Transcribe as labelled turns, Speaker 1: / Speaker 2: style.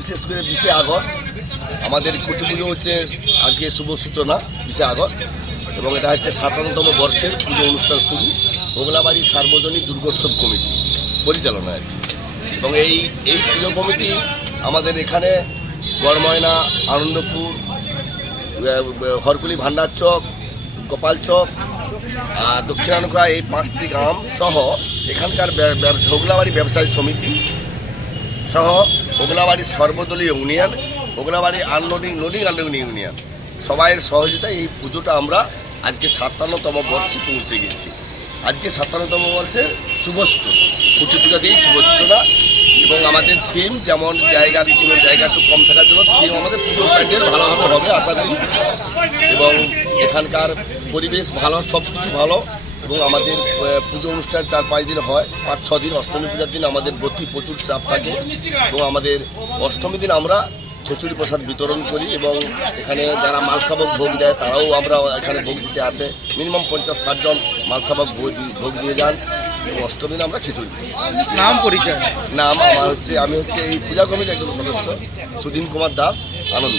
Speaker 1: বিশেষ করে বিশে আগস্ট। আমাদের কুটি পুজো হচ্ছে আজকে শুভ সূচনা, বিশে আগস্ট। এবং এটা হচ্ছে সাতান্নতম বর্ষের পুজো অনুষ্ঠান শুরু। মোগলাবাড়ি সার্বজনীন দুর্গোৎসব কমিটি পরিচালনা আর। এবং এই এই পুজো কমিটি আমাদের এখানে গড়ময়না আনন্দপুর হরকুলি ভান্ডার চক, গোপাল চক, আর দক্ষিণানুকা এই পাঁচটি গ্রাম সহ এখানকার হোগলাবাড়ি ব্যবসায়ী সমিতি সহ ওগলাবাড়ি সর্বদলীয় union, Oglabari unloading loading unloading union. সবাইয়ের সহযোগিতায় এই পুজোটা আমরা আজকে সাতান্নতম বর্ষে পৌঁছে গেছি। আজকে সাতান্নতম বর্ষের শুভস্থ কুটি পূজা দিয়েই শুভস্থনা এবং আমাদের থিম যেমন জায়গার কোনো জায়গা একটু কম থাকার জন্য থিম আমাদের পুজোর প্যান্ডেল ভালোভাবে হবে, আশা করি। এবং এখানকার পরিবেশ ভালো সব কিছু ভালো। এবং আমাদের পুজো অনুষ্ঠান চার পাঁচ দিন হয় পাঁচ ছ দিন অষ্টমী পূজার দিন আমাদের গতি প্রচুর চাপ থাকে এবং আমাদের অষ্টমী দিন আমরা খিচুড়ি প্রসাদ বিতরণ করি এবং এখানে যারা মালসাবক ভোগ দেয় তারাও আমরা এখানে ভোগ দিতে আসে। মিনিমাম পঞ্চাশ ষাটজন মালসাবক ভোগ দিয়ে- ভোগ দিয়ে যান এবং অষ্টমী দিন আমরা খিচুড়ি
Speaker 2: নাম পরিচয়।
Speaker 1: নাম আমার হচ্ছে আমি হচ্ছে এই পূজা কমিটির একজন সদস্য সুদীন কুমার দাস আনন্দ।